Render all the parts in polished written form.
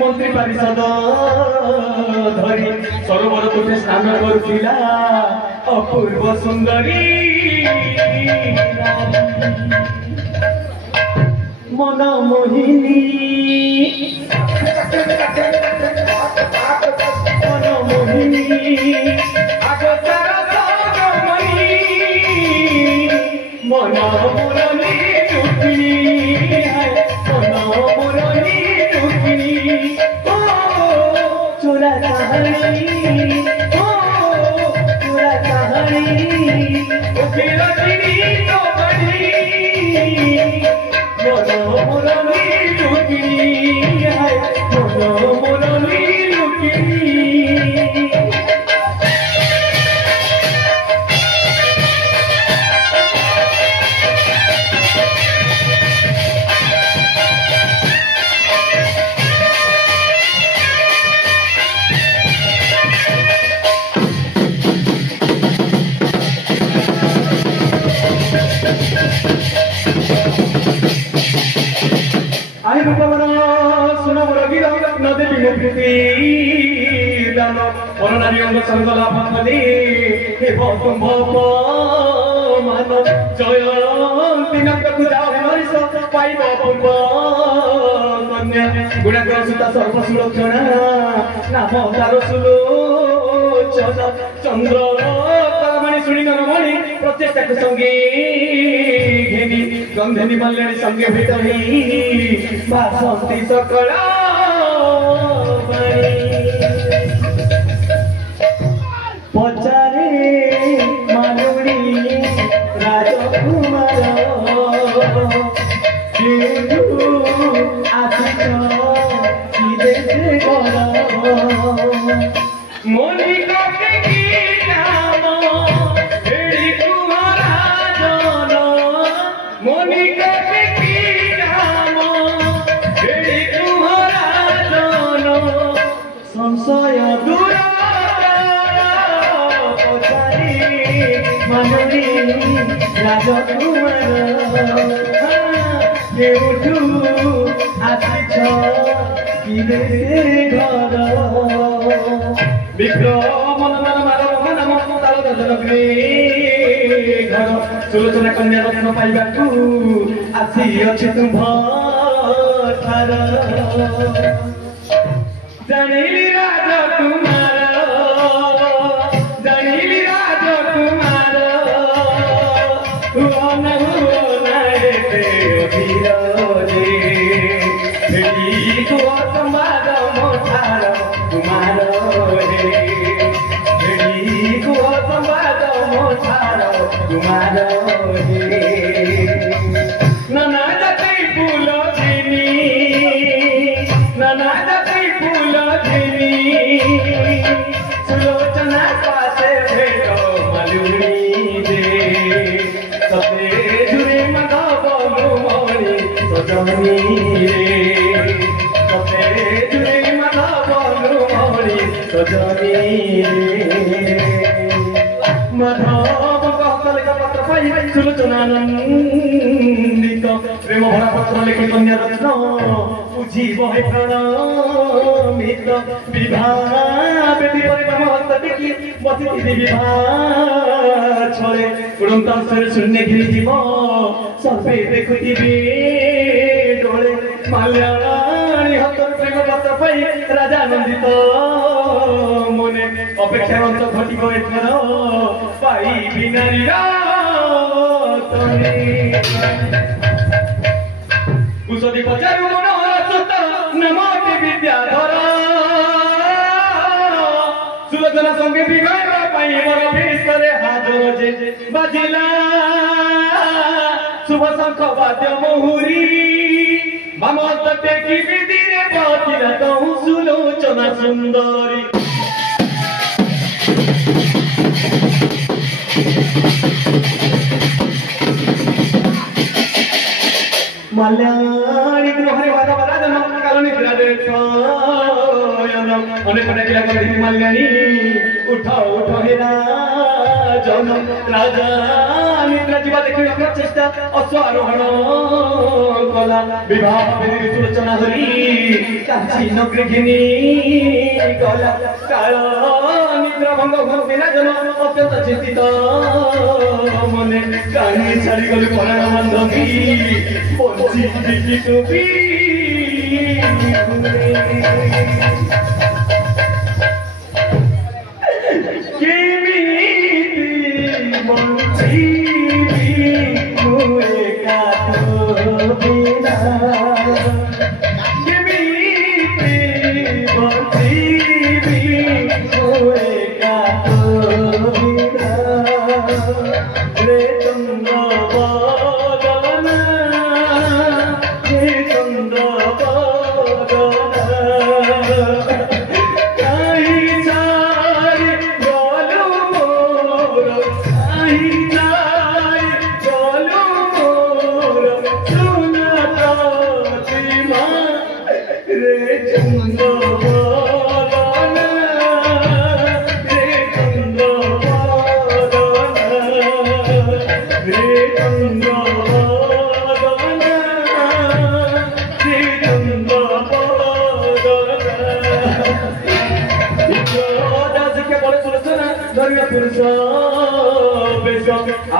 मंत्री परिषद धरी सरोवर तुठे स्नान करुला अपूर्व सुंदरी मन मोहिनी मन मोहिनी मन मुरली टुकनी मन मुरली टुकनी चोरा कहानी चोरा कहानी मन मुरली टुकनी मन मुरली टुकनी आई रूपवर सुनवर गिर नदी विमुक्ति दान और नारी अंग संग लाभ कली हे भकुंभ मान जयंती नंदकु जाओ हरिष पाइब पूर्व कन्या गुणाकर सुता सर्वसुलक्षणा नाम तार सुलोचन चंद्र परमणि शुणी नरमणि प्रत्येक संगी घेनी गंधनी मल्लणी संगे भेटही बासंती सकला पचारे मालुड़ी राजकुमार आशिष मोनी संशय दूर मनोरी राजकुमार आशिष घर विक्रम घर सुलोचना कन्या रत्न पाइबाकू आसी अच्छी तुम ठार जनिली राजकुमार जनिली राजकुमार हुवन हुवन रे धीर रे भेड़ी को संवाद मोठार कुमार रे भेड़ी को संवाद मोठार कुमार रे नाना जाति फूल दिनी नाना जाति फूल सुलोचना पासे भेटो मालुनी दे सते जुरे माधव मणि सजनी रे सते जुरे माधव मणि सजनी रे माधव कहतलिका पत्र पाई सुलोचना नंदित प्रेम भरा पत्र लिखि कन्या रत्न बुझिब हे प्रणमित विवाह बेटी परिवार हस्त टेकी बसिथिबि विवाह छळे उड़ंता स्वर शून्य घिरिजिब सर्वे देखुथिबे डोळे माल्याणी हतर प्रेम पत्र पाई राजा नंदित मने अपेक्षावंत घटिब एथर पाइबि नारी तने कुशदी पचारु मनोहर सुत नमोति विद्याधर सुलोचना संगे विवाह पाई मोर भीतरे हाजर जे बाजिला शुभ शंख वाद्य मुहुरी मामत टेकी विधिरे बतिला तहु सुलोचना सुंदरी माल्याणी गृहरे वादा वराजन कालनी विराजे छयन अनेक डाकिला कली माल्याणी उठ उठ हे राजन राजा निद्रा जीवा देखि प्रचेष्टा अश्वारोहण कला विवाह बेदी सुलोचना हरि काची नगरी घिनी गला काल निद्रा भंग भंग राजन अत्यंत चिंतित मने कानी छाड़ी गली पराण बांधवी बंची देखि टोपी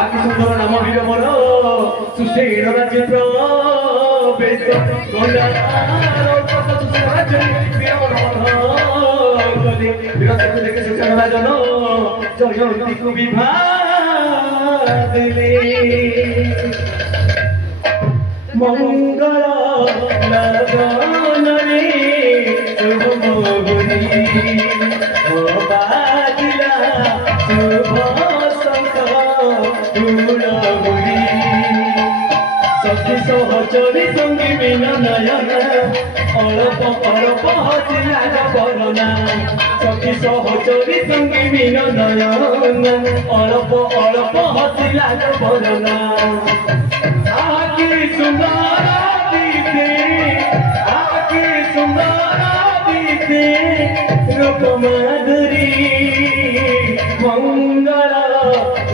आखि सुंदर नाम वीर मोर सुशेर राज्य प्रवेश गंगा राजन जयंती को विवाह देले मंगल लगन रे शुभ मोहनी बाजिला शुभ सखी सहचरी संगी बिना नयन अलप अलप हसिला करना सखी सहचरी संगी बिना नयन अलप अलप हसिला करना आखि सुंदर दिखे रूप माधुरी मंगल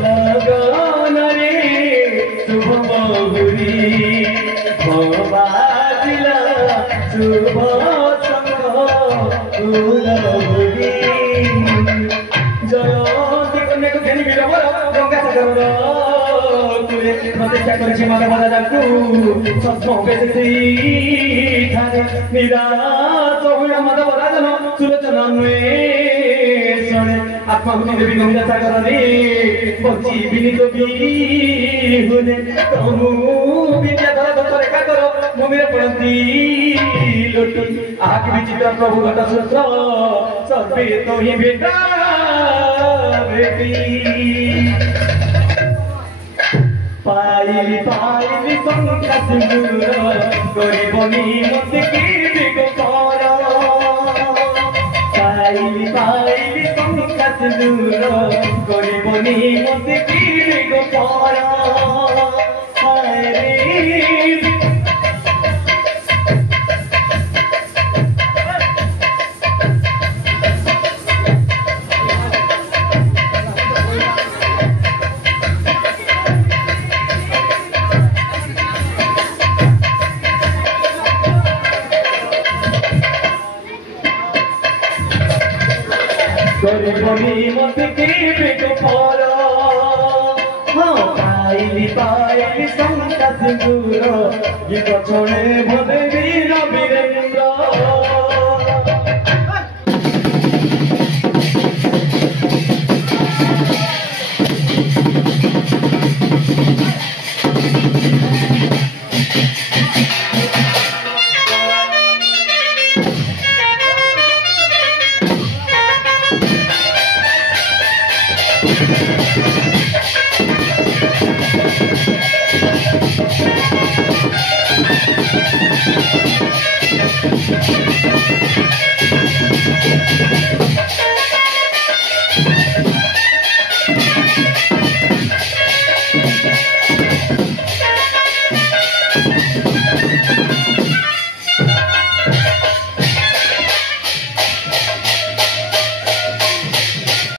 लगन रे शुभ बहुरी बाजिला शुभ संगी जयंती कन्या को घेनी वीर गंगा सागर प्रतीक्षा करिछि माता माता जाकू सत्संग बेसी ठारे निराश होइला माधव राजन सुलोचना नुए सणे आत्माहुति देवी गंगा सागर रे बची विनीत बिहुने तमु विद्याधर दत्तरे काकर भूमिरे पड़ती लोटी आखि विचित्र प्रभु घट सूत्र सर्वे तो ही बेटा बेटी पाइली पाइली संख्या सिंदूर गरीबनी मते कीर्ति को पारा पाइली पाइली संख्या सिंदूर गरीबनी मते कीर्ति को पारा पाइली शंका सिंदूर गीत छोड़े भोले वीर वीरेंद्र